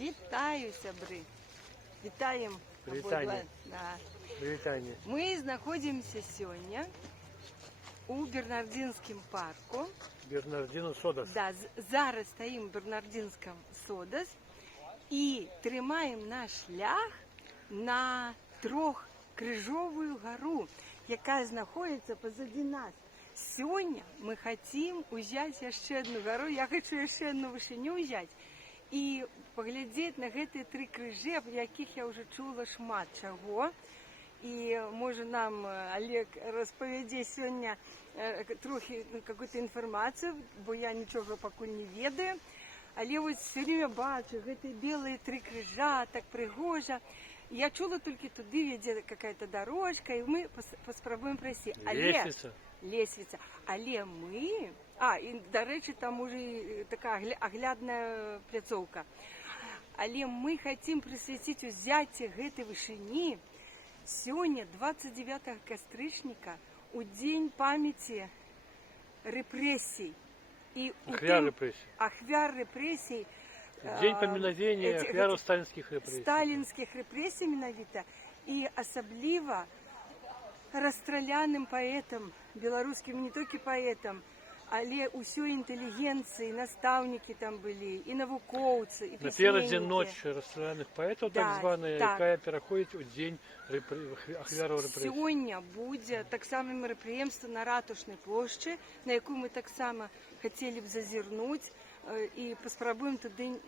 Вітаю, сябры! Вітаем Вітанне. Да. Вітанне. Мы знаходзімся сёння у Бернардзінскім парку. Бернардзіну Содас. Да, зараз стаім у Бернардзінскім Содас і трымаем наш шлях на трохкрыжовую гару, якая знаходзіцца позади нас. Сёння мы хотим узяць яшчэ одну гару, я хочу яшчэ одну вышыню ўзяць і паглядзець на гэтыя тры крыжы, аб якіх я ўжо чула шмат чаго. І можа нам Олег распавядзе сёння трохі какую-то інфармацыю, бо я нічога пакуль не ведаю. Але вось все время бачу гэтыя белыя тры крыжа, так прыгожа. Я чула толькі туды вядзе какая-то дорожка, і мы паспрабуем прайсці. Лесвіца. Лесвіца. Але мы... і, дарэчы, там уже такая аглядная пляцоўка. Але мы хотим прысвяціць узяцце гэтай вышыні сёння, 29 кастрычніка, у дзень памяці рэпрэсій. Ахвяр рэпрэсій. Дзень памінавання ахвяраў сталінскіх рэпрэсій. Сталінскіх рэпрэсій менавіта. І асабліва расстраляным паэтам, беларускім не толькі паэтам, але ўсёй інтэлігенцыі, настаўнікі там былі, і навукоўцы, і пісьменнікі. Наперадзе ноч расстраляных паэтаў, так званая, якая пераходзіць у дзень ахвяраў рэпрэсій. Сёння будзе таксама мерапрыемства на ратушнай плошчы, на якую мы таксама хацелі б зазірнуць і паспрабуем туды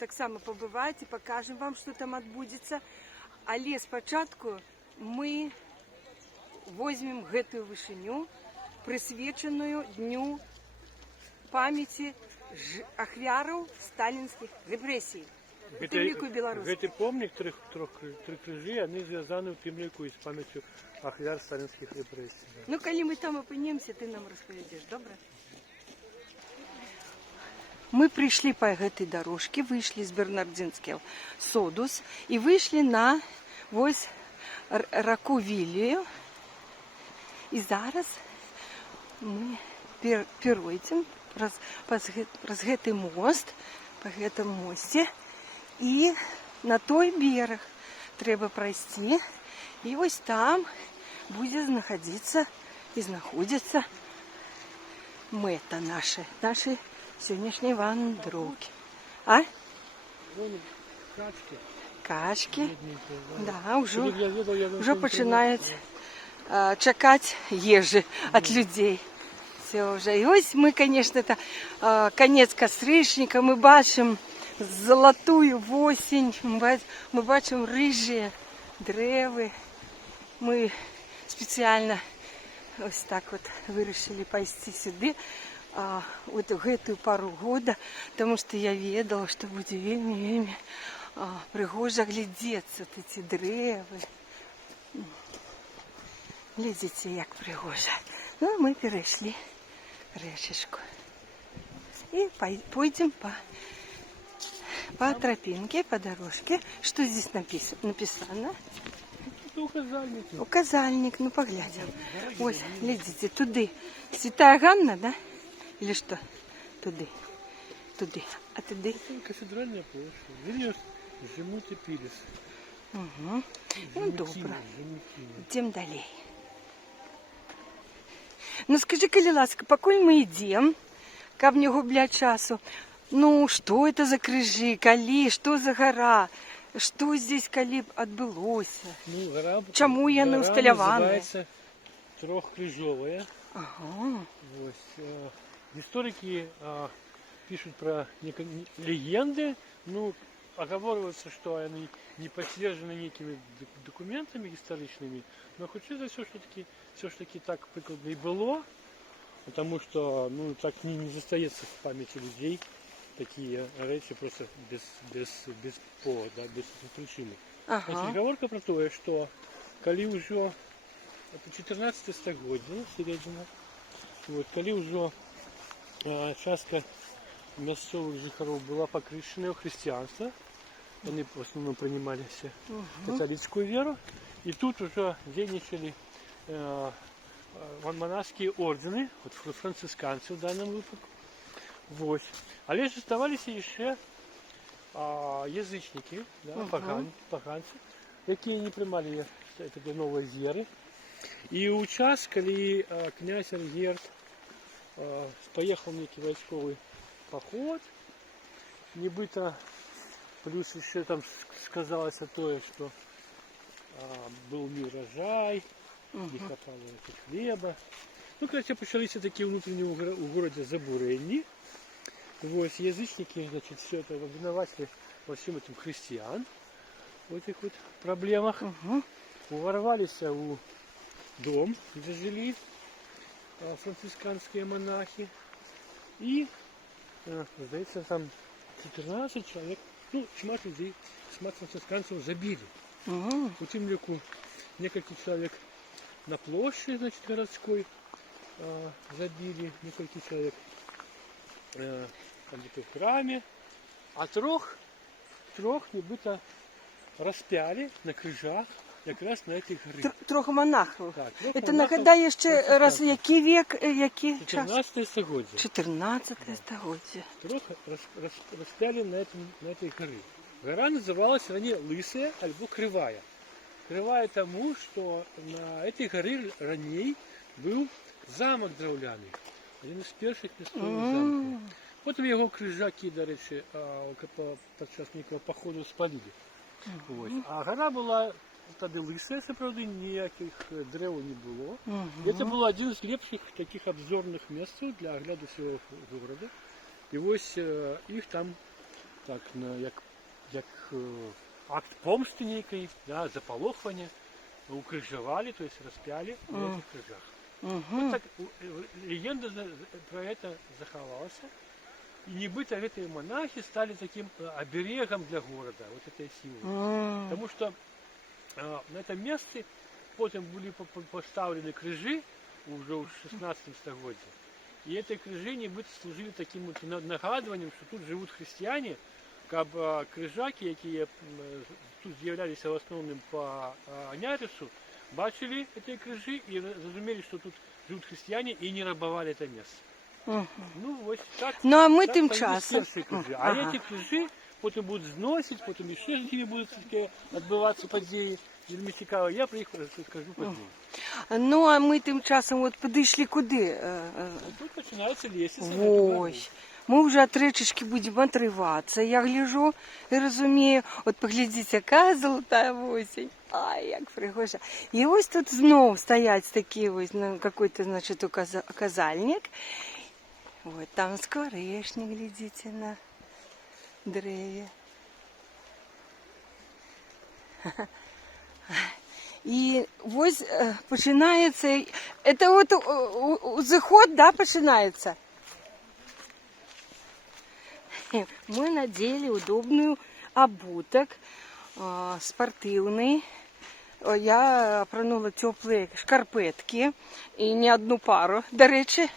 таксама пабываць і пакажам вам, што там адбудзецца. Але спачатку мы возьмем гэтую вышыню, прысвечаную дню памяці ахвяраў сталінскіх рэпрэсій. Гэты помнік тры крыжы, яны звязаны ў тым ліку і з памяццю ахвяр сталінскіх рэпрэсій. Ну, калі мы там апынемся, ты нам распавядзеш, добра? Мы прыйшлі па гэтай дарожкі, выйшлі з Бернардзінскіх Содус і выйшлі на вось раку Вілію. І зараз мы перайдзем праз гэты мост, па гэтым мосце, і на той бераг трэба прайсці, і вось там будзе знаходзіцца і знаходзіцца мэта нашай сённяшняй вандроўкі. Качкі. Да, ўжо пачынаюць чакаць ежы ад людзей. Все уже. І ось мы, конечно, это конец кастрычніка, мы бачым золотую осень, мы бачым рыжыя дрэвы. Мы спецыяльна ось так вот вырашылі пайсці сюды вот гэтую пару года, потому что я ведала, что будзе вельмі прыгожа глядзецца эти дрэвы. Глядзіце, як прыгожа. Ну, мы перайшлі рэчачку. И пойдем по тропинке, по дорожке. Что здесь написано? Указальник. Указальник, ну поглядим. Ось, глядите, туды. Святая Ганна, да? Или что? Туды. А туды? Кафедральная площадь. Вильнюс, Жемуті Піліс. Угу. Ну, добре. Идем далее. Ну, скажи, калі ласка, пакуль мы ідзем, каб не губляць часу, ну, што это за крыжы, калі, што за гара, што здесь калі адбылося? Ну, гара, чаму яны ўсталяваныя? Называецца трохкрыжовая. Ага. Вось, гісторыкі пишут про легенды, ну, оговаривается, что они не подтверждены некими документами историчными, но хоть это все ж таки так прикладно и было, потому что, ну, так не застаецца в памяти людей такие речи просто без повода, без причины. Ага. Гаворка про то, что калі ўжо это 14 стагоддзе, середина, вот, калі ўжо частка мясцовых жыхароў была пакрышаная ў хрысціянства, они в основном принимали все католическую веру, и тут уже дзейнічалі монашские ордены, вот францисканцы в данном выпадку. Вот. Але ж оставаліся яшчэ язычники, да, поганцы, якія не приймали такі нової віри. І у час, коли князь Альгерд поїхав в некий військовий поход, нібито плюс ще там сказалося то, що був неурожай, не хватало хліба. Ну, короче, почалися такі внутрішні у городі забурення. Вот, язычники, значит, все это виноватили во всем этом христиан, в этих вот проблемах. Ворвались у дом, где жили францисканские монахи. И, сдается, там 14 человек, ну, чимат людей, чимат францисканцев забили. У темляку несколько человек на площади, значит, городской забили, несколько человек там где-то в храме, а трох нібито розпяли на крижах якраз на этих горах. Трохи монахів. Так, Це нагадає ще раз, який вік, який час? 14 століття. 14 століття. Трох розпяли на этой горы. Гора называлась ранее Лысая альбо Кривая. Кривая тому, что на этой горе ранее был замок драўляный. Один из перших мясцовых замков. Потім його крижаки, до речі, під час некого походу спалили. А гора була тоді лиса, правда, ніяких дерев не було. І це був один з ліпших таких обзорних місць для огляду всього города. І ось їх там так, як акт помсти некий, да, заполохування, укрижували, то есть розпяли на этих крижах. Вот так легенда про это заховалась. И нібито эти монахи стали таким оберегом для города, вот этой силы. Потому что на этом месте потом были поставлены крижи уже в 16 столетии. И эти крижи нібито служили таким вот нагадыванием, что тут живут христиане, как крижаки, які тут з'являлися в основному по Нярису, бачили эти крижи и разумели, что тут живут христиане и не рабовали это место. Ну, ось так. Ну, а ми так тим появились часом. перші крижі. А эти крижи потім будуть зносити, потім ще з ними будуть відбуватися події. Вельми цікаво. Я про їх розкажу події. Ну, а ми тим часом от підійшли куди? Тут починається лестниця. Ось. Ми вже трішечки будемо отриватися, я гляжу і розумію. От поглядіть, яка золота осінь. Ай, як пригожа. І ось тут знов стоять такі ось, ну, какой-то, значить, указальник. Вот там скворечник, глядите, на древе. І ось починається, це от заход, да, починається. Мы надели удобную обуток, спортивный. Я пронула теплые шкарпетки и не одну пару, до речі.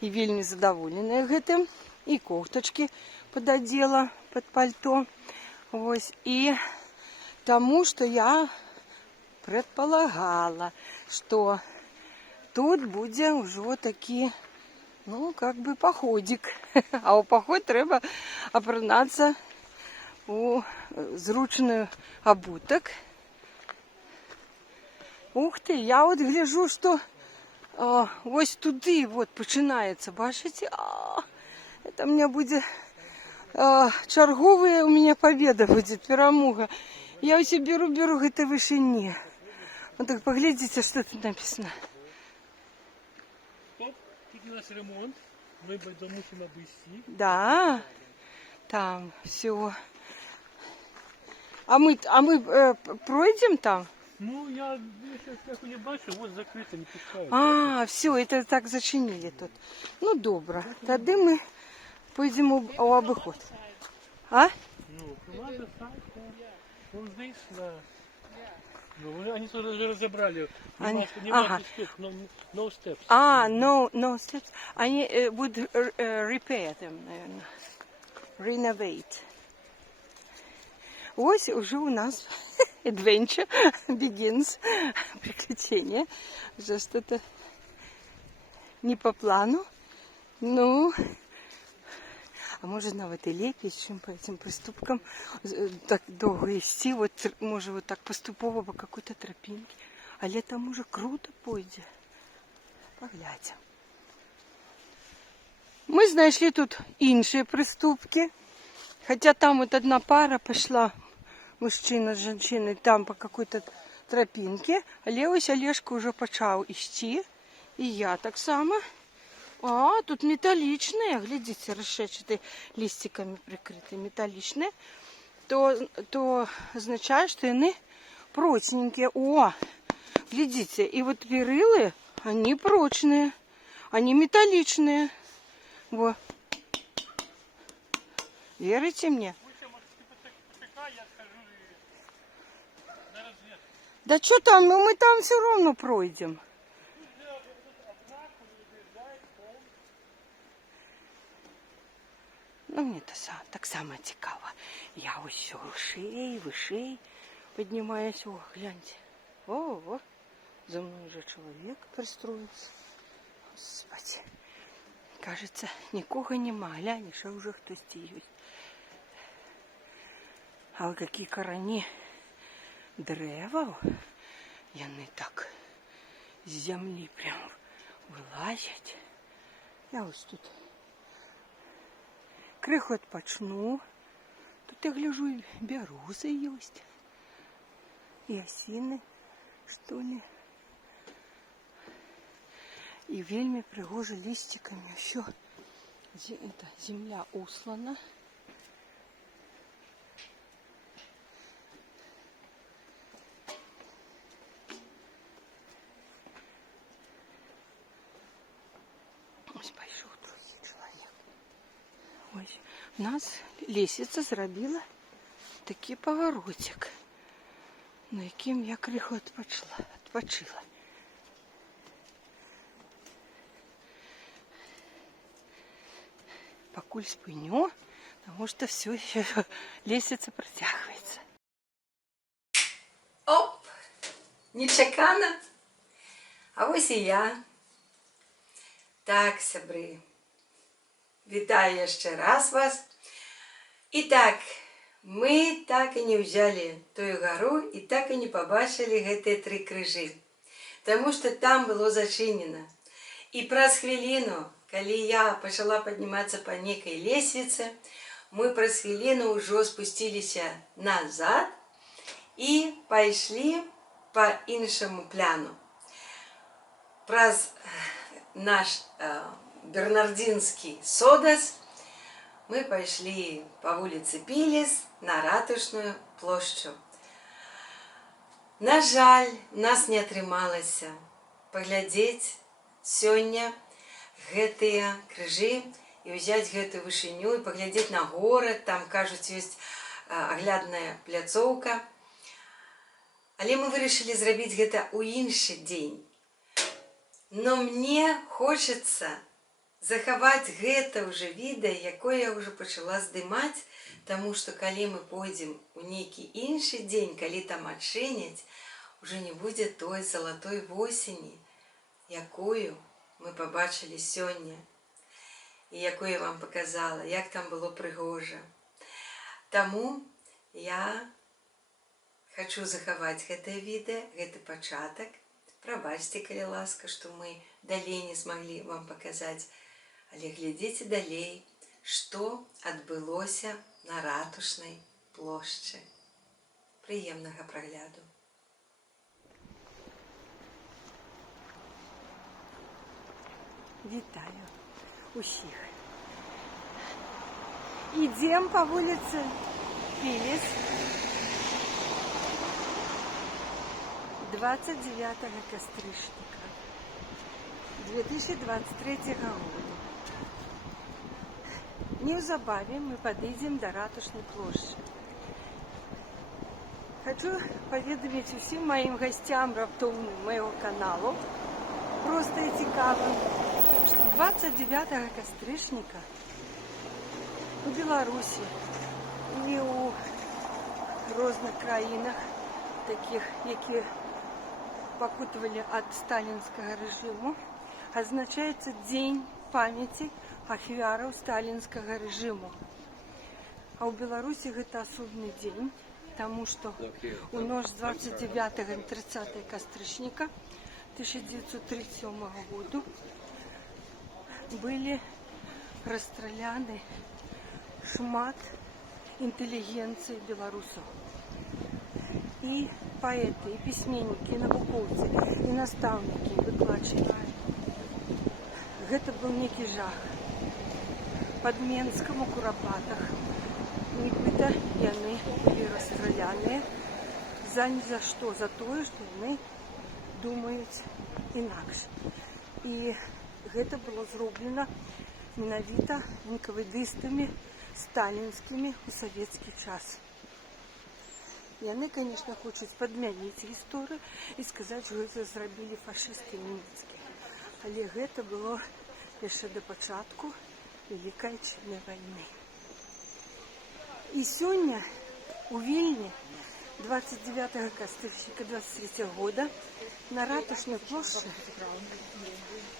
І вельми задоволена гэтым. І кофточки пододела под пальто. Ось. І тому, що я предполагала, що тут буде вже такий, ну, как бы походик. А у поход треба опранатися у зручний обуток. Ух ти, я от гляжу, що ось туди от починається, бачите? Це у мене буде чергова, у мене победа буде, перемога. Я ось беру в этой вишині. Вот так поглядите, что тут написано. Стоп, тут у нас ремонт, мы мусим обойти. Да, там все. А мы пройдем там? Ну, я сейчас не бачу, вот закрыто, не пускают. Все, это так зачинили тут. Ну, добре. Тоді ми пойдемо у обиход. А? Ну, надо вон здесь, да. Ну, они тоже уже разобрали. Они- Немного steps, no steps. No steps. Они would repair them, наверное. Renovate. Ось уже у нас adventure begins. Приключение. Уже что-то не по плану. Ну, А може навіть і лепі, чим по цим приступкам так довго йти, от, може от так поступово по якійсь тропинці. Але там уже круто пойде. Погляньте. Ми знайшли тут інші приступки. Хоча там вот одна пара пішла, мужчина з жінкою, там по якійсь тропинці. Але ось Олежка вже почав йти. І я так само. А, тут металличные, глядите, расшечатые листиками прикрыты, металличные, то означает, что они прочненькие. О, глядите, и вот перилы, они прочные, они металличные. Во. Верите мне? Да что там, мы там все равно пройдем. Ну, мені так само цікаво. Я ось все вишей піднімаюсь. О, гляньте. О, за мною вже чоловік пристроївся. Господи. Кажется, нікого нема. Глянеш, а вже хтось є. А ось які короні дерева. Вони так з землі прям вилазять. Я ось тут криху отпочну. Тут я гляжу, и берузы есть. И осины, что ли. И вельми пригоже листиками. Еще это, земля услана. Ось пошел другий человек. Ось, у нас лестниця зробила такий поворотик, на яким я криху відпочила. Покуль спиню, потому что все еще лестница протягивается. Оп! Нечакано. А ось і я. Так, сябри. Вітаю ще раз вас. І так, ми так і не взяли ту гору і так і не побачили гэты 3 крыжы. Тому що там було зачинено. І праз хвилину, коли я почала підніматися по некой лестнице, мы праз хвилину уже спустилися назад і пошли по іншому пляну. Праз наш Бернардинский Содас мы пошли по улице Пилес на Ратушную площадь. На жаль, нас не атрымалася паглядзець сёння гэтыя крыжы і ўзяць гэтую вышыню і паглядзець на горад. Там, кажуць, ёсць аглядная пляцоўка. Але мы вырашылі зрабіць гэта ў іншы дзень. Но мне хочется захаваць гэта ўжо відэа, якое я ўжо пачала здымаць, таму што калі мы пойдзем у нейкі іншы дзень, калі там адчыняць, уже не будзе той залатой восені, якую мы пабачылі сёння і якую я вам показала, як там было прыгожа. Таму я хочу захаваць гэтае відэа, гэты пачатак. Прабачце, калі ласка, што мы далей не змаглі вам паказаць, але глядзіце далей, што адбылося на Ратушнай плошчы. Прыемнага прагляду. Вітаю усіх. Ідзем па вуліцы Пілес. 29 кастрычніка 2023 года. Неўзабаве мы падыдзем да Ратушнай плошчы. Хочу паведаміць усім маім гасцям раптоўным майго каналу, проста і цікава, што 29 кастрычніка у Беларусі і ў розных краінах, такіх, які пакутавалі ад сталінскага рэжыму, азначаецца дзень памяці ахвяраў сталінскага рэжыму. А ў Беларусі гэта асобны дзень, таму што у ноч з 29 на 30 кастрычніка 1937 году былі расстраляны шмат інтэлігенцыі беларусаў. І паэты, і пісьменнікі, і навукоўцы, і настаўнікі, і выкладчыкі. Гэта быў нейкі жах. Пад Менскам у Курапатах нібыта яны былі расстраляныя ні за што, за тое, што яны думаюць інакш. І гэта было зроблена менавіта энкавэдыстамі сталінскімі ў савецкі час. Яны, конечно, хочуць падмяніць гісторыю і сказаць, што гэта зрабілі фашысты нямецкія. Але гэта было яшчэ да пачатку Вялікай Адчайнай вайны. І сёння у Вільні 29 кастрычніка 23 года на ратушнай плошчы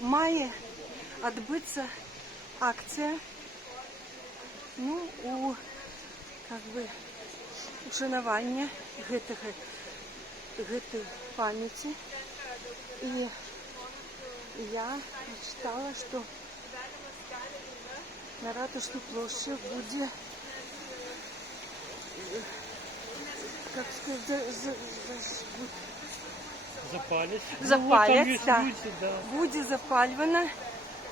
мае адбыцца акцыя у ушанавання гэтай памяці. І я прачытала, што на ратушнай плошчы будзе запаляць, будзе запальвана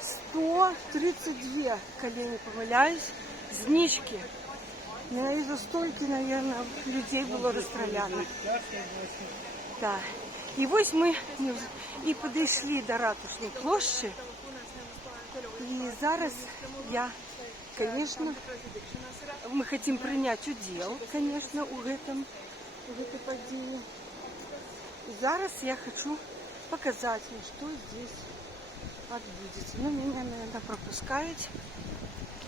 132, калі не памыляюсь, знічкі. Менавіта столькі, наверное, людзей было расстраляна. Да. І вось мы і падышлі да ратушнай плошчы. І зараз я, конечно, мы хотим принять удел, конечно, у этой подеи. И зараз я хочу показать вам, что здесь отбудется. Ну, меня, наверное, пропускают.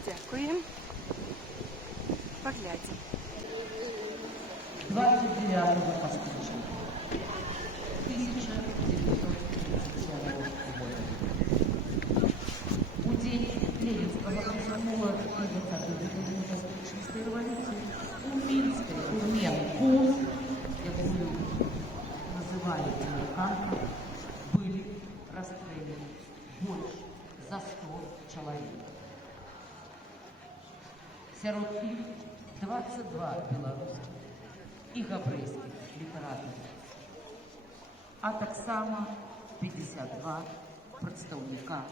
Дякуем. Поглядим. 29 кастрычніка 1937 года. У день Ленинского комсомола и 20-й кастрычніцкай революции у Менку, якую называли американцев, были расстреляны больше за 100 человек. Сярод іх 22 беларускіх і габрэйскіх літаратараў, а таксама 52 прадстаўніка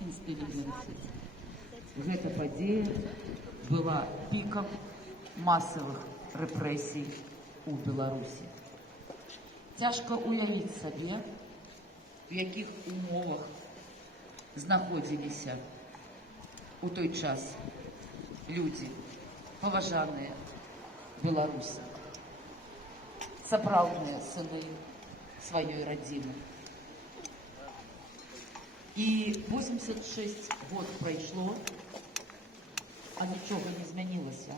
інтэлігенцыі. Гэта падзея была пікам масавых рэпрэсій у Беларусі. Цяжка уявіць сабе, у якіх умовах знаходзіліся у той час людзі, паважаныя беларусы, сапраўдныя сыны сваёй радзімы. І 86 год прайшло, а нічога не змянілася.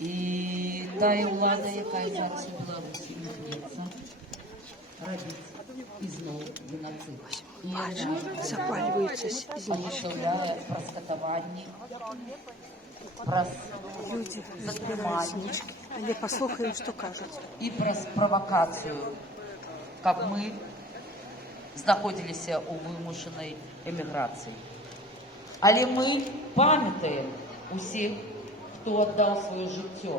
І тая ўлада, якая зараз у Беларусі імкнецца рабіць ізноў геноцид. Запальваюцца знічкі. Адстаўляе праз катаванні, праз затрыманні. Але паслухаем, што кажуць. І праз правакацыю, каб мы знаходзіліся ў вымушанай эміграцыі. Але мы памятаем усіх, хто аддаў сваё жыццё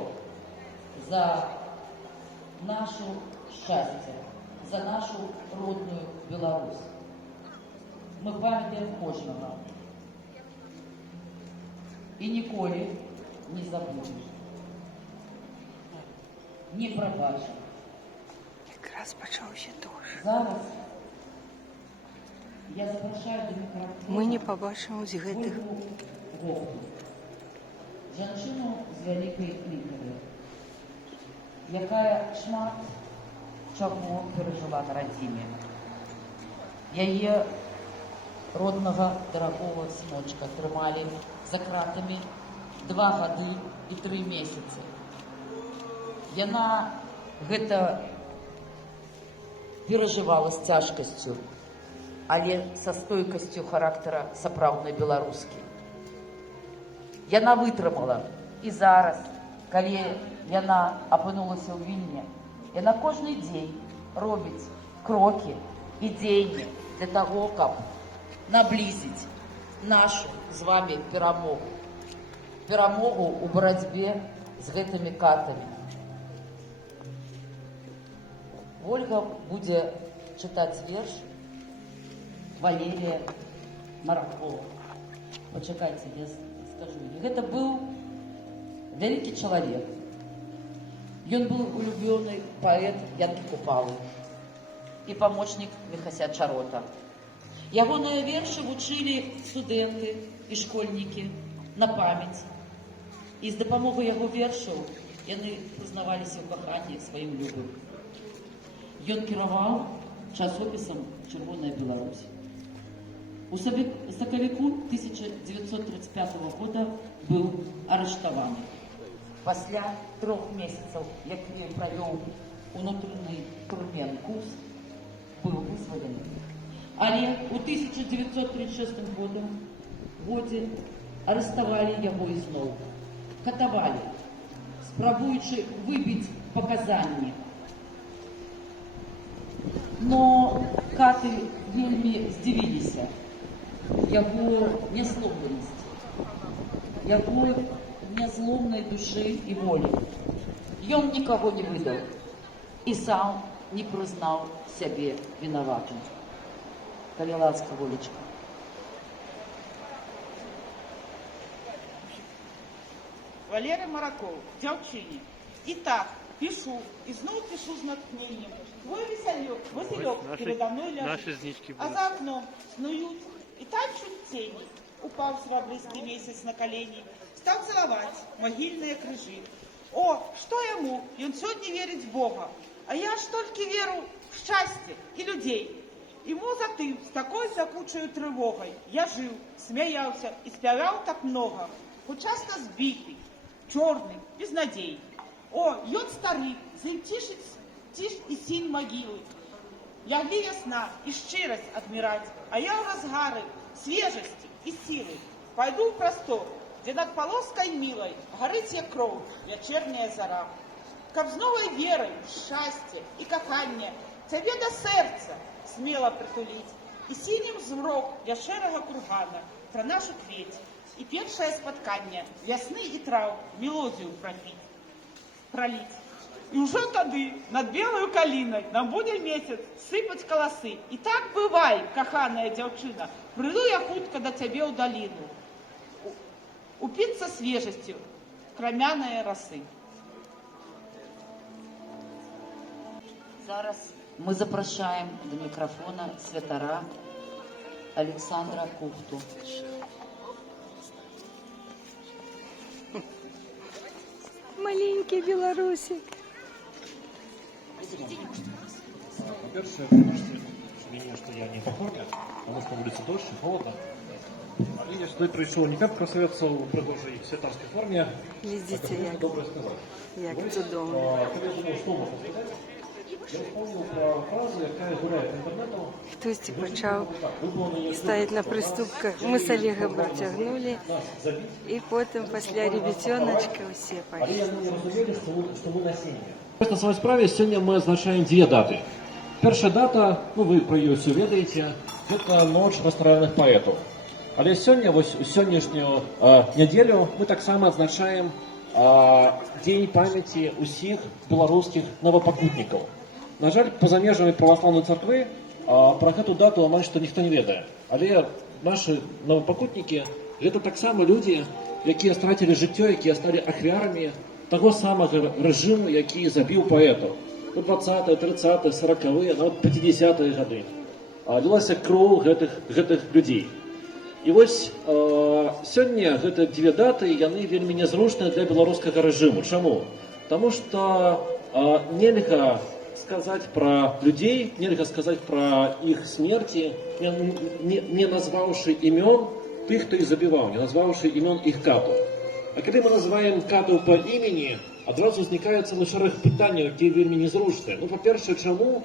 за нашу шчасце, за нашу родную Беларусь. Мы памятаем кожнага. І ніколі не забудем. Не прабачым. Якраз пачаўся дождж. Зараз я запрашаю до мікрафона. Мы не пабачым з гэтых. Жанчыну з вялікай літары, якая шмат чаго перажыла на радзіме. Яе роднага дарагога сыночка трымалі за кратамі 2 гады і 3 месяцы. Яна гэта перажывала з цяжкасцю. але са стойкасцю характара сапраўднай беларускі. Яна вытрымала, і зараз, калі яна апынулася ў Вільні, яна кожны дзень робіць крокі і дзеянні для таго, каб наблізіць нашу з вами перамогу. Перамогу ў барацьбе з гэтымі катамі. Ольга будзе чытаць верш Валерія Маракова. Пачакайце, я скажу. Гэта быў вялікі чалавек. Ён быў улюбёны паэт Янкі Купалы і памочнік Міхася Чарота. Ягоныя вершы вучылі студэнты і школьнікі на памяць. І з дапамогай яго вершаў яны прызнаваліся ў каханні сваім любым. Ён кіраваў часопісам «Чырвоная Беларусь». У сакавіку 1935 года быў арыштаваны. Пасля 3 месяцаў, як ён правёў унутраны турмен курс, быў вызвалены. Але ў 1936 годзе арыштавалі яго ізноў. Катавалі, спрабуючы выбіць паказанні. Но каты вельмі здзівіліся яго нясломленасці, яго нязломнай душы і волі. Ён нікаго не выдаў і сам не прызнаў сябе вінаватым. Калі ласка, Волечка. Валерий Мараков, дзяўчыне. І так, пишу, і зноў пишу з натхненнем. Твой Василек передо мной ляжит, а за окном снуют и танчут тени. Упал сребристый месяц на колени, стал целовать могильные крыжи. О, что ему? Он сегодня верит в Бога, а я ж только веру в счастье и людей. Ему затым с такой закучей тревогой я жил, смеялся и спявал так много, хоть часто сбитый, черный, без надей. О, ён старый, заимтишить тишь и синь могилы. Лягли ясна и щирость адмирать, а я в разгары свежести и силы. Пойду в простор, где над полоской милой горит я кровь, вечерняя зара. Каб с новой верой, счастье и каханье тебе до сердца смело притулить, и синим змрок яшерого кургана про нашу кветь, и першее споткання весны и трав мелодию пролить. И уже тады над белою калиной нам будет месяц сыпать колосы. И так бывай, каханая дзяўчына, приду я хутка до тебе у долину, упиться свежестью крамяные росы. Зараз мы запрашаем до микрофона святара Александра Кухту. Маленький белорусик. Во-первых, можете извинить, что я не по форме, потому что на улице дождь и холодно. Але я сюда прийшов не как красавец у пригожій святарській формі, Глядите, а как добре сказати. як чудово. Коли я думав, що можна сказати, я вспомнив про фразу, яка гуляє по інтернету. Хтось почав ставить на приступках. Мы с Олегом протягнули, и потом после ребятеночка все Але пошли. я не розуміли, що ми на сім'ї. На своей справе сёння мы отзначаем две даты. Первая дата, вы про ее все ведаете, это Ночь расстраляных поэтов. Але сёння, вось сённяшнюю нядзелю мы таксама адзначаем Дзень памяти усіх беларускіх новопакутнікаў. На жаль, па-за межамі праваслаўнай царквы пра гэту дату амаль што ніхто не ведае. Але нашы новопакутнікі гэта таксама людзі, якія страцілі жыццё, якія сталі ахвярамі таго самага рэжыму, які забіў паэтаў. У 20-е, 30-е, 40-е, нават 50-е гады. Лілася кроў гэтых людзей. І вось сёння гэтыя дзве даты, яны вельмі нязручныя для беларускага рэжыму. Чаму? Таму што нельга сказаць пра людзей, нельга сказаць пра іх смерці, не назваўшы імён тых, хто іх забіваў, не назваўшы імён іх катаў. А калі мы называем катаў па імені, адразу ўзнікае цэлы шэраг пытанняў, якія вельмі незручныя. Па-першае, чаму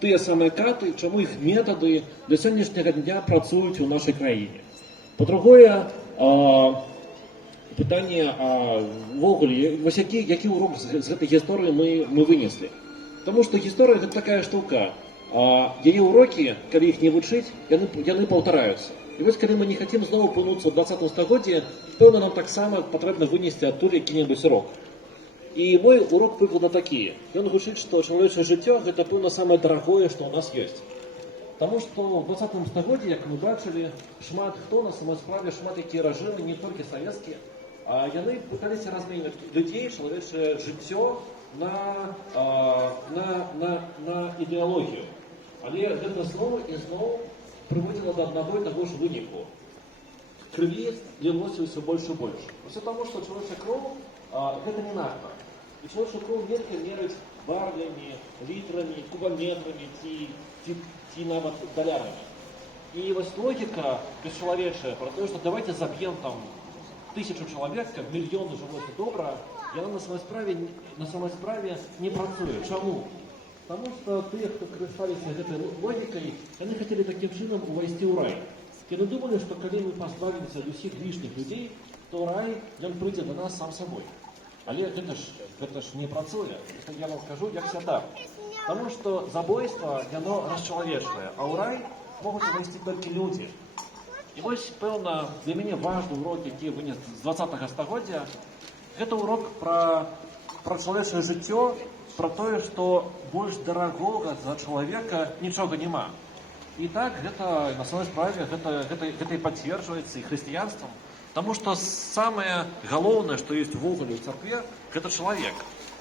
тыя самыя каты, чаму іх метады да сённяшняга дня працуюць у нашай краіне. Па-другое, пытанне ввогуле, вось які урок з гэтай гісторыі мы вынеслі. Таму што гісторыя гэта такая штука. Яе урокі, калі іх не вучыць, яны паўтараюцца. І вось калі мы не хацім зноў апынуцца ў 20 стагоддзі, пэўна нам таксама патрэбна вынесці адтуль які-небудзь урок. І мой урок прыкладна такі. Ён гучыць, што чалавечае жыццё гэта пэўна самае дарагое, што ў нас ёсць. Таму што ў 20 стагоддзі, як мы бачылі, шмат хто на самой справе, шмат якія рэжымы, не толькі савецкія, яны пыталіся разменьваць людзей, чалавечае жыццё на ідэалогію. Але гэта зноў і зноў прыводзіла да аднаго і таго ж выніку. Крыві лілося ўсё больш і больш. Усё таму, што чалавечая кроў гэта не нафта. І чалавечую кроў нельга мерыць бар'ямі, літрамі, кубаметрамі ці нават далярамі. І вось логіка бесчалавечая пра тое, што давайте заб'ем там 1000 чалавек, каб мільёны жылося добра, яна на самой справе не працуе. Чаму? Таму што тыя, хто карысталіся гэтай логікай, яны хацелі такім чынам увайсці ў рай. Яны думалі, што калі мы пазбавімся ад усіх лішніх людзей, то рай, ён прыйдзе да нас сам сабой. Але гэта ж не працуе. Я вам скажу, як сяда. Таму што забойства, яно расчалавечнае, а ў рай могуць увайсці толькі людзі. І вось, пэўна, для мяне важны урок, які вынес з 20 стагоддзя, гэта урок пра чалавечае жыццё, пра тое, што больш дарагога за чалавека нічога няма. І так, гэта на самой справе гэта і пацверджваецца і хрысціянствам, таму што самае галоўнае, што ёсць увогуле ў царкве, гэта чалавек.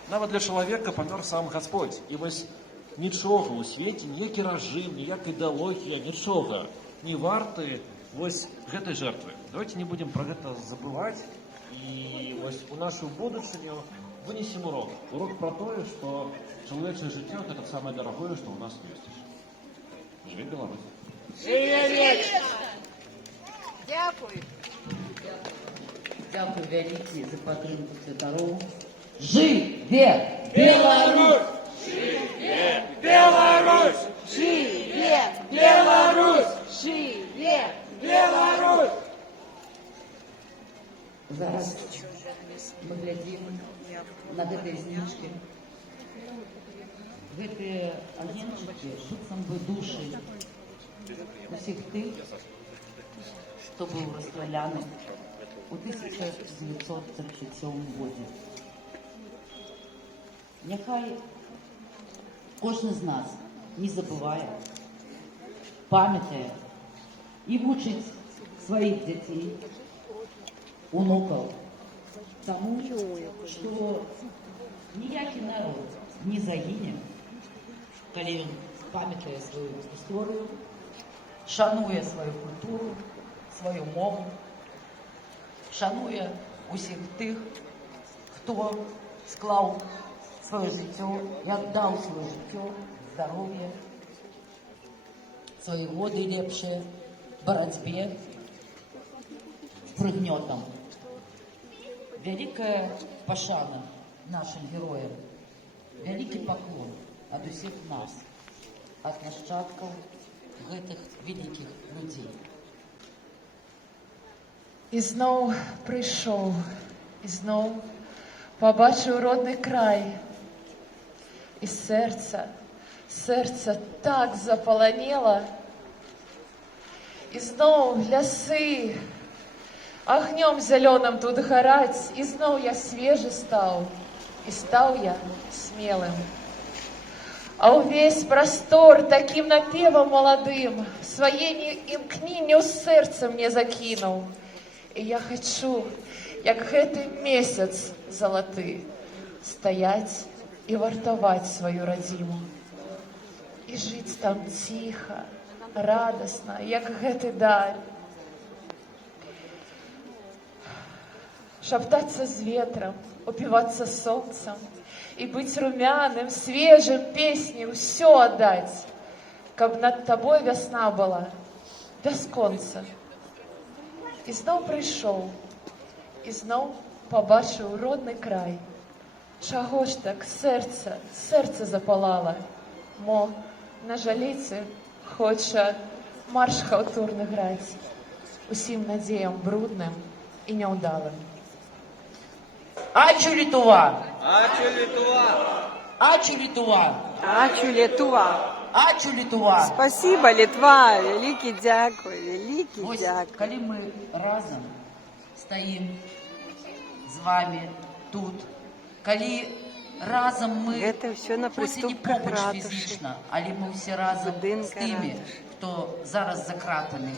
Нават для чалавека памёр сам Гасподзь. І вось нічога ў свеце, ніякі рэжым, ніякая ідэалогія, нічога не варты вось гэтай жертвы. Давайте не будем пра гэта забываць і вось у нашу будучыню вынесем урок. Урок пра тое, што чалавечае жыццё гэта самае дарагое, што ў нас ёсць. Жыве Беларусь! Дякую. Дякую вялікі за падтрымку святароў. Жыве Беларусь! Жыве Беларусь! Жыве Беларусь! Жыве Беларусь! Зараз мы глядзім на гэтай знічкі. Гэтыя агеньчыкі быццам бы душы усіх тых, хто быў расстраляны у 1937 годзе. Няхай кожны з нас не забывае, памятае і вучыць сваіх дзяцей, унукаў, таму, што ніякі народ не загіне, калі ён памятае сваю гісторыю, шануе сваю культуру, сваю мову, шануе усіх тых, хто склаў сваё жыццё і аддаў сваё жыццё, здароўе, свае годы лепшыя барацьбе з прыгнётам. Вялікая пашана нашим героям, вялікі паклон ад усіх нас, ад нашчадкаў гэтых вялікіх людзей. І зноў прыйшоў, і зноў пабачыў родны край. І сэрца так запаланела. І зноў лясы агнём зялёным тут гараць, і зноў я свежы стаў, і стаў я смелым. А ўвесь прастор такім напевам маладым свае імкненне ў сэрца мне закінуў. І я хачу, як гэты месяц залаты, стаяць і вартаваць сваю радзіму. І жыць там ціха, радасна, як гэты даль. Шаптацца з ветрам, упівацца сонцам і быць румяным, свежым, песні ўсё аддаць, каб над табой вясна была бясконца. І зноў прыйшоў, і зноў пабачыў родны край. Чаго ж так сэрца запалала? Мо на жаліце хоча марш хаўтурны граць усім надзеям брудным і няўдалым. Ачу Літва! Ачу Литва! Ачу Літва! Ачу, Литва. Ачу Літва! Спасибо, Литва. Великий дякую, великий Вось, дякую. калі мы разам стаім з вами тут, калі разам мы Гэта ўсё на хоць і не прыступках побач ратушы. фізічна, але мы ўсе разам Будынка з тымі, ратушы. хто зараз за кратамі.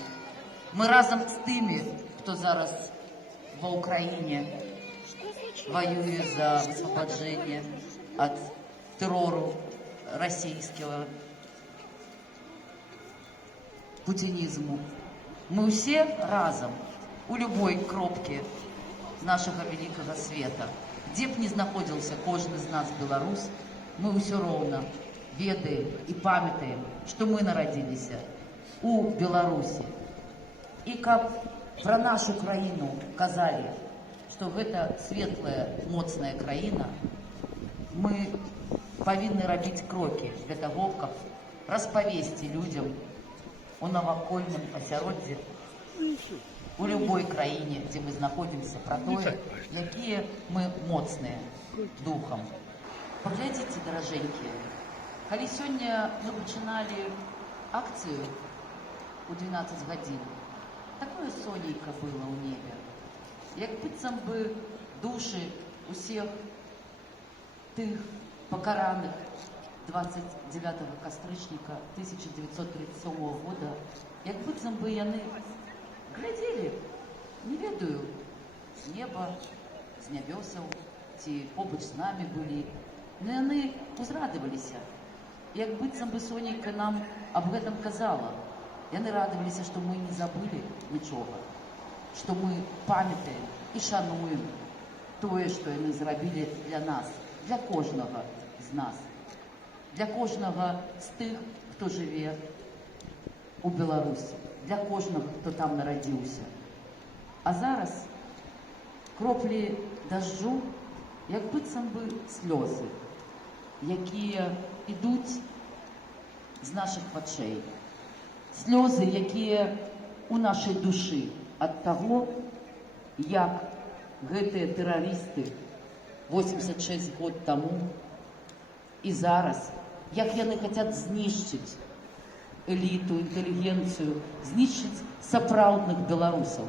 Мы разам з тымі, хто зараз ва Ўкраіне воюе за высвобождение от террора российского, путинизму. Мы все разом у любой кропки нашего великого света, где б ни знаходился кожны з нас беларус, мы ўсё роўна ведаем и памятаем, что мы народились у Беларусі. И каб про нашу краіну казали, что гэта светлая, моцная краіна, мы павінны рабіць крокі для того, каб распавесці людям у навакольным асяроддзі у любой краіне, дзе мы знаходзімся, пра тое, якія мы моцныя духам. Паглядзіце, даражэнькія, калі сёння мы пачыналі акцыю у 12 гадзін, такое сонейка было ў небе, як быццам бы душы усіх тых пакараных 29 кастрычніка 1937 года, як быццам бы яны глядзелі, не ведаю, з неба, з нябёсаў, ці побач з намі былі, но яны узрадаваліся, як быццам бы сонейка нам аб гэтым казала. Яны радаваліся, што мы не забылі нічога, што мы памятаем і шануем тое, што яны зрабілі для нас, для кожнага з нас, для кожнага з тых, хто жыве у Беларусі, для кожнага, хто там нарадзіўся. А зараз кроплі дажджу, як быццам бы слёзы, якія ідуць з нашых вачэй. Слёзы, якія у нашай душы ад таго, як гэтыя тэрарысты 86 год таму і зараз, як яны хацяць знішчыць эліту, інтэлігенцыю, знішчыць сапраўдных беларусаў.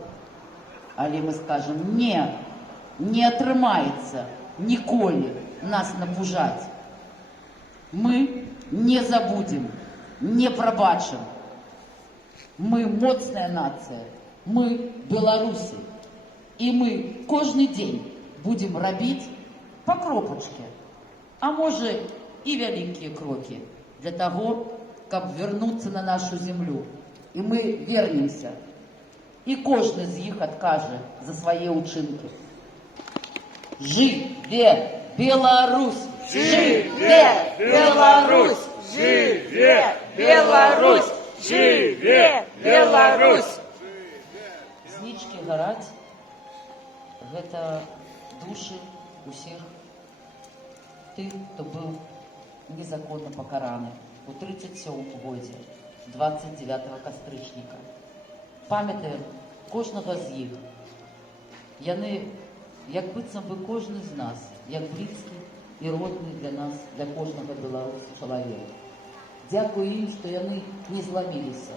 Але мы скажам, не атрымаецца ніколі нас напужаць. Мы не забудзем, не прабачым. Мы моцная нацыя, мы беларусы. І мы кожны дзень будзем рабіць па кропачке, а можа і вялікія крокі для таго, каб вярнуцца на нашу зямлю. І мы вернемся. І кожны з іх адкажа за свае ўчынкі. Жыве Беларусь! Жыве Беларусь! Жыве Беларусь! Жыве Беларусь! Знічкі гараць — гэта душы усіх тых, хто быў незаконна пакараны у 37 годзе 29 кастрычніка. Памятаем кожнага з іх. Яны, як быццам бы кожны з нас, як блізкі і родны для нас, для кожнага беларуса чалавек. Дзякую ім, што яны не зламіліся,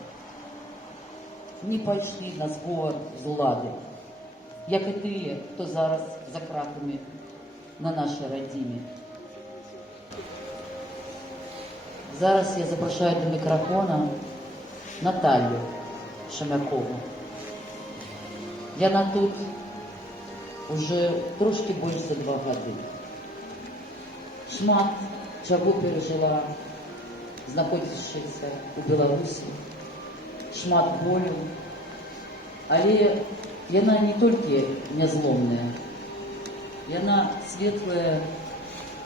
не пайшлі на згор з улады, як і тыя, хто зараз за кратамі на нашай радзіме. Зараз я запрашаю до мікрафона Наталью Шамякову. Яна тут уже трошки больш за 2 гады. Шмат чаго перажыла, знаходзячыся у Беларусі, шмат болю, але яна не толькі нязломная, яна светлая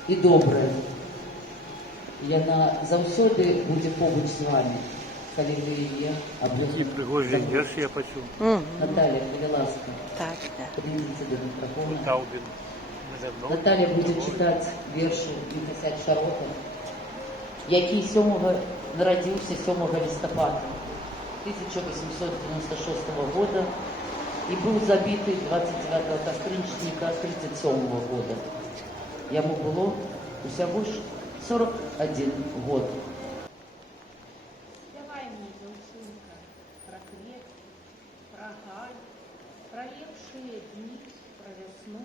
і добрая. Яна заўсёды будзе побач з вами, калі вы яе Какие пригожие верши я почув. Наталья, будь ласка, Так, да. поднимите до микрофона. Таубин. Надо Наталья будет читать верши Михася Шарота, які 7 народился 7 листопада 1896 года и был забитый 29 кастрычника 1937 года. Ему было всего 41 год. Спявай мне, дзяўчынка, пра кветкі, пра галь, пра лепшыя дні, пра вясну,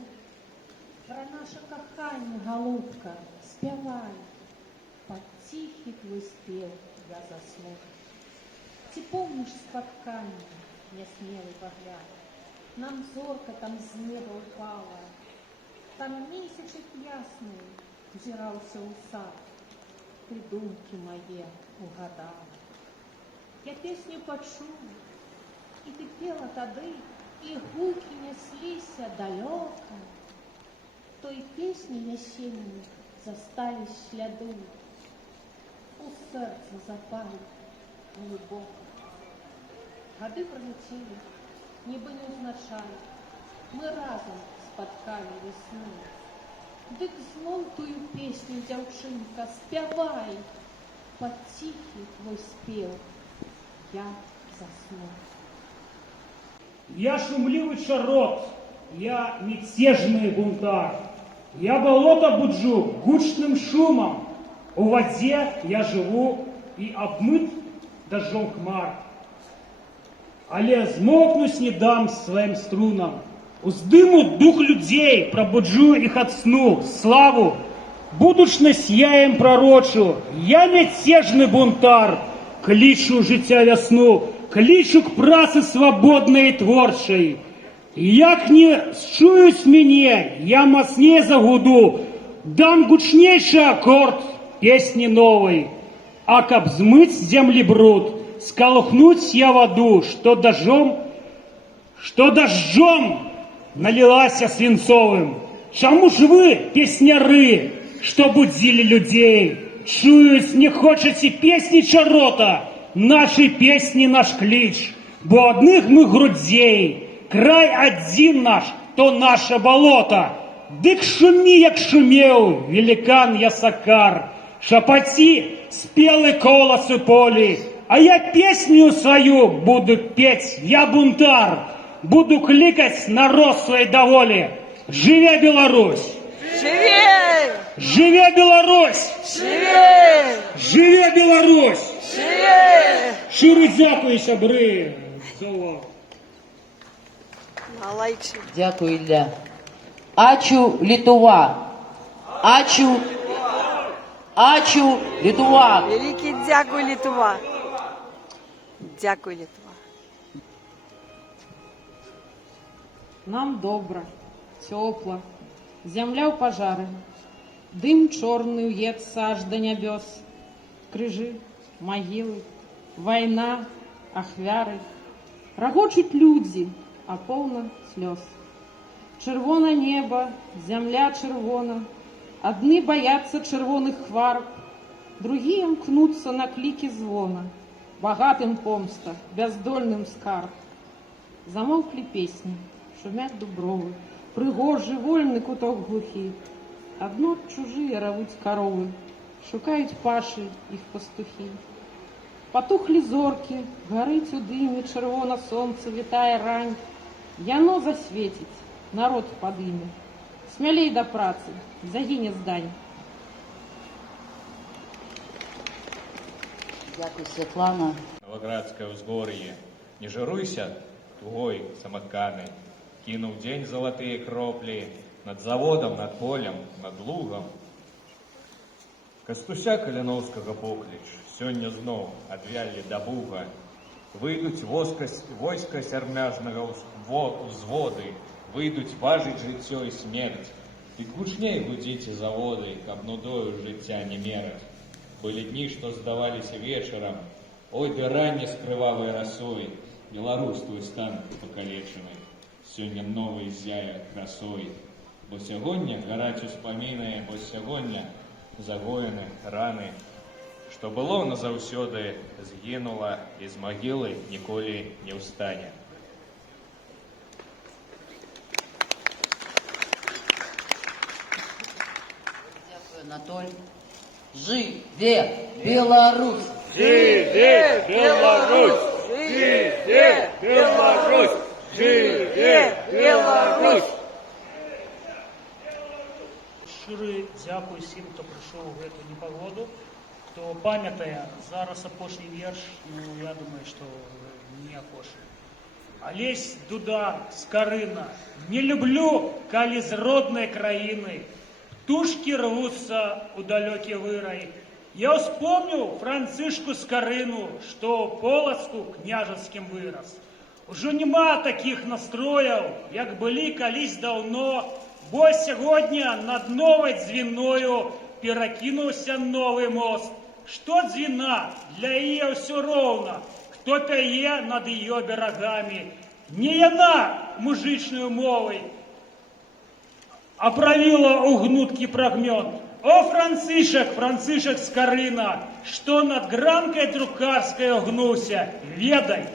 пра наша каханне, голубка, спявай. Под тихий твой спев я засну. Ці помнишь спотканне, нясмелый погляд? Нам зорка там з неба упала, там месячек ясный взирался у сад. Ты думки мае угадала. Я песню почула, и ты пела тады, и гуки неслися далеко. Той песни весенней застались сляды, у сердца запали глубоко. Годы пролетели, небо не узначали, мы разом споткали весну. Дык зноў тую песню, дзяўчынка, спявай, под тихий твой спев я засну. Я шумливый чарот, я мятежный бунтарь, я болото буджу гучным шумом, у воде я живу и обмыт дождем хмар. Але змокнусь не дам своим струнам, уздыму дух людей, пробуджу их от сну, славу, будучность я им пророчу, я мятежный бунтар, кличу життя весну, кличу к працы свободной и творчей. Як не счуюсь мне, я мощнее загуду, дам гучнейший аккорд песни новой, а каб змыть с земли бруд, сколыхнуть я воду, что дождем налилась свинцовым. Чему ж вы, песняры, что будили людей? Чуюсь, не хочете песни чарота, наши песни наш клич, бо одних мы грудей, край один наш, то наше болото. Дык шуми, як шумел, великан Ясакар, шапати спелый колос у полі, а я песню свою буду петь, я бунтар, буду кликать народ своей доволи. Живе Беларусь! Живе! Живе Беларусь! Живе! Живе Беларусь! Живе! Щиро дякую, сябри, за увагу. Малайчик. Дякую, Ілля. Ачу Літува. Ачу Літува. Великий дякую, Литва. Дякую, Литва. Нам добра, цёпла, зямля ў пажары, дым чорны ўецца аж да нябёс, крыжы, магілы, вайна, ахвяры, рагочуць людзі, а поўна слёз. Чырвона неба, зямля чырвона, адны баяцца чырвоных хварб, другія мкнуцца на клікі звона, багатым помста, бяздольным скарб. Замоўклі песні, шумят дубровы, прыгожы вольны куток глухі. Адно чужыя равуць каровы, шукаюць пашы іх пастухі. Патухлі зоркі, гарыць у дыме чырвона сонца, вітае рань. Яно засвеціць, народ падыме. Смялей да працы, загіне здань. Дякую, Святлана. Новоградское узгорье, не жируйся, тугой самотканый, кинул день золотые кропли над заводом, над полем, над лугом. Кастуся Калиновского поклич, сёння зноў адвялі да буга. Выйдуць войска сярмяжнага ўзводы, выйдуць важыць жыццё і смерць. І гучней гудзіце заводы, каб нудою жыцця не мераць. Былі дні, што здаваліся вечарам, ой, да ранне з крывавай расой, Беларусь твой стан пакалечаны, сёння новый зяе красой. Бо сягоння гараць успаміны, бо сягоння загоены раны, што было назаўсёды згінула і з магілы ніколі не ўстане. Дякую, Анатоль. Живе Беларусь! Живе Беларусь! Живе Беларусь! Живе Беларусь! Щирий дякую всім, хто прийшов в эту непогоду, хто пам'ятає зараз апошній вірш, ну, я думаю, що не апошній. Олесь Дуда Скорына. Не люблю, коли з родной країни птушки рвутся у далекий вырай. Я вспомнил Францишку Скорыну, что в Полоцку княжеским вырос. Уже нема таких настроїв, як були колись давно, бо сьогодні над новою дзвіною перекинувся новий мост. Що дзвіна? Для її все ровно, хто п'є над її берегами. Не яна мужичною мовою, а правила у гнутки прогмет. О, Францишек Скорына, что над гранкой друкарской огнуся, ведай,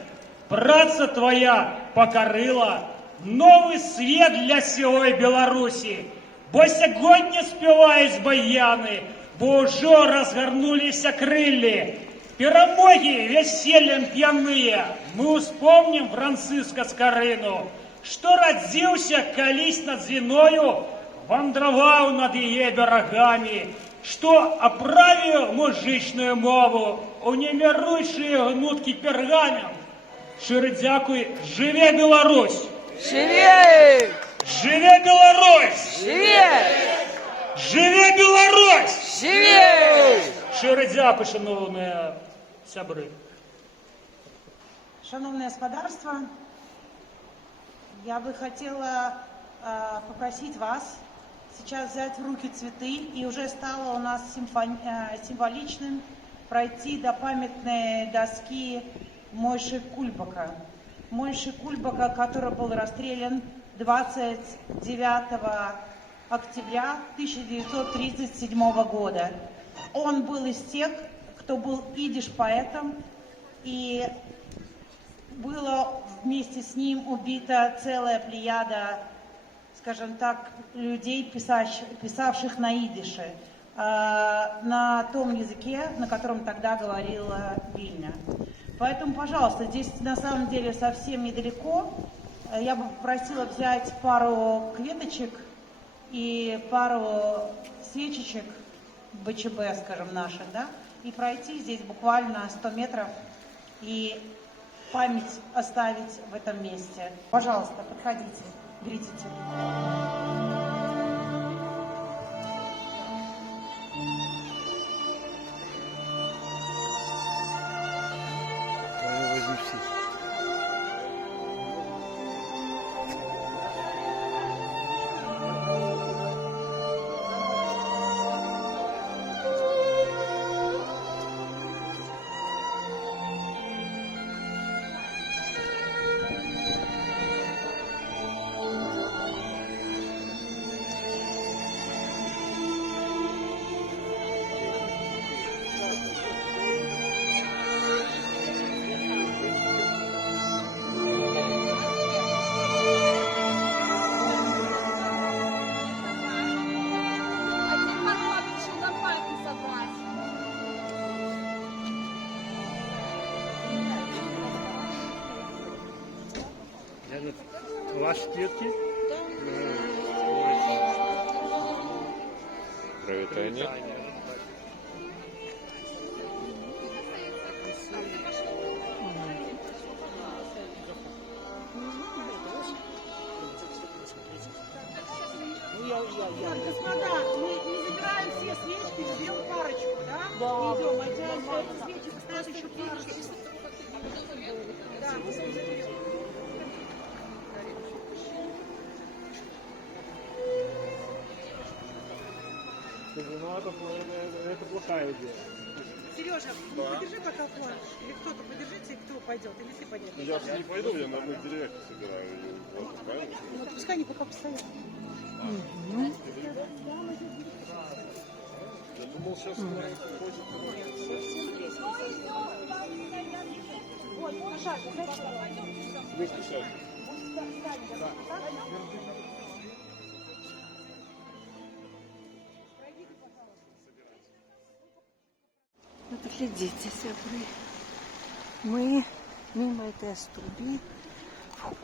праца твоя покорила новый свет для сёй Беларуси. Бо сьогодні співають баяни, бо уже разгорнулись крылья. Перемоги весельем пьяные, мы вспомним Франциска Скорыну, что родился колись над звеною, вандровал над ее берегами, что оправил мужичную мову, унемирующие гнутки пергамент. Щиро дякую, живе Беларусь! Живе! Живе Беларусь! Живе! Живе Беларусь! Живе! Щиро дякую, шановні сябри. Шановное господарство, я бы хотела попросить вас сейчас взять в руки цветы, и уже стало у нас символичным пройти до памятной доски Мойши Кульбака. Мойши Кульбака, который был расстрелян 29 октября 1937 года. Он был из тех, кто был идиш-поэтом, и было вместе с ним убита целая плеяда, скажем так, людей, писавших на идише, на том языке, на котором тогда говорила Вильня. Поэтому, пожалуйста, здесь на самом деле совсем недалеко. Я бы попросила взять пару кветочек и пару свечечек БЧБ, скажем, наших, да, и пройти здесь буквально 100 метров и память оставить в этом месте. Пожалуйста, подходите, берите цветы. Ваши клетки? Привітання. Господа, мы не забираем все свечки, берем парочку, да? Да. И идем, эти свечи поставят еще парочку. Да, мы заберем. Это плохая идея. Сережа, подержи пока фон. Или кто-то подержите, и кто пойдет, или ты пойдешь. Я же не пойду, я на директе собираю. Вот, правильно? Ну, пускай они пока постоят. Я думал, сейчас она ходит. Вот, пожалуйста, Выписать. Глядите, сябры. Мы мимо этой ступи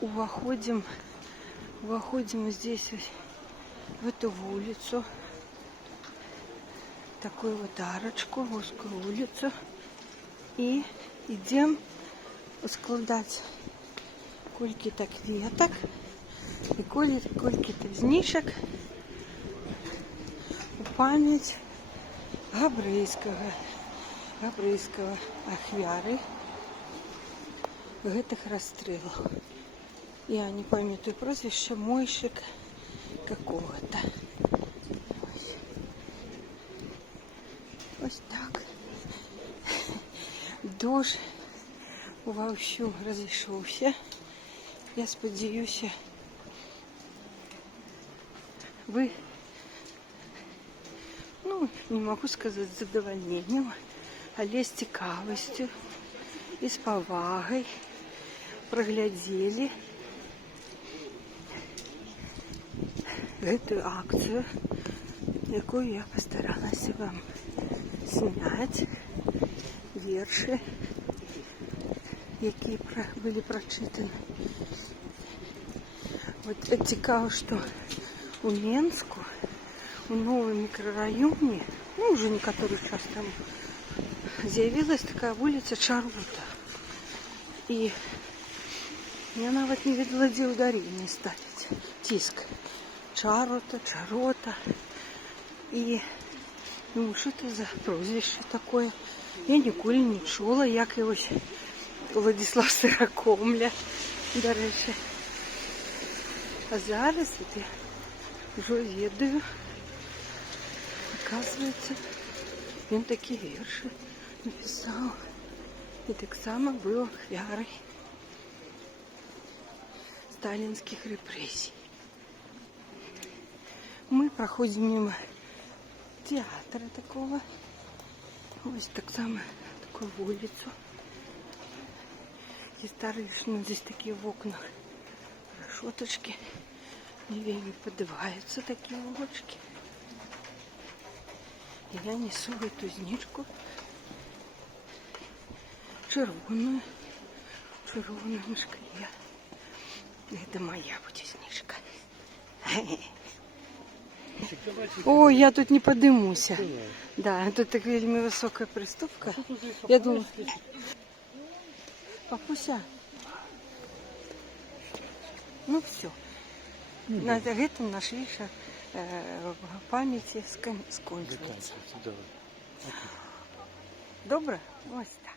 выходим здесь в эту улицу, такую вот арочку, узкую улицу, и идем складать кольки-то кветок и кольки-то знишек у память Габрыйского ахвяры гэтых расстрелов. Я не памятаю прозвище, Мойшик какого-то. Ось так. Дождь вовсю разошелся. Я сподіваюся, вы, не могу сказать з задовольненням, але з цікавістю і з повагою проглядели эту акцию, якую я постаралась вам снять, верши, які были прочитаны. Вот цікаво, что у Менску, у новом микрорайоне, уже не который час там, з'явилась такая улица Чарута. И я навіть не видела, где ударение ставить. Тиск. Чарота. И что это за прозвище такое? Я ніколи не чула, як ось Владислав Сирокомля, до речі. А зараз я вже ведаю. Оказывается, він такі вірші написав. І так само був ахвярой сталинских репрессий. Мы проходим мимо театра такого. Ось так само такую улицу. Здесь старые, здесь такие в окнах решеточки. Не поднимаются такие уголочки. И я несу эту знижку червоную шкле. Это моя будет знижка. Ой, я тут не подымуся. Да, тут так вельми высокая приступка. Я думаю... Папуся. Ну все. На этом наш вечер в памяти скончился. Добре? Ось так.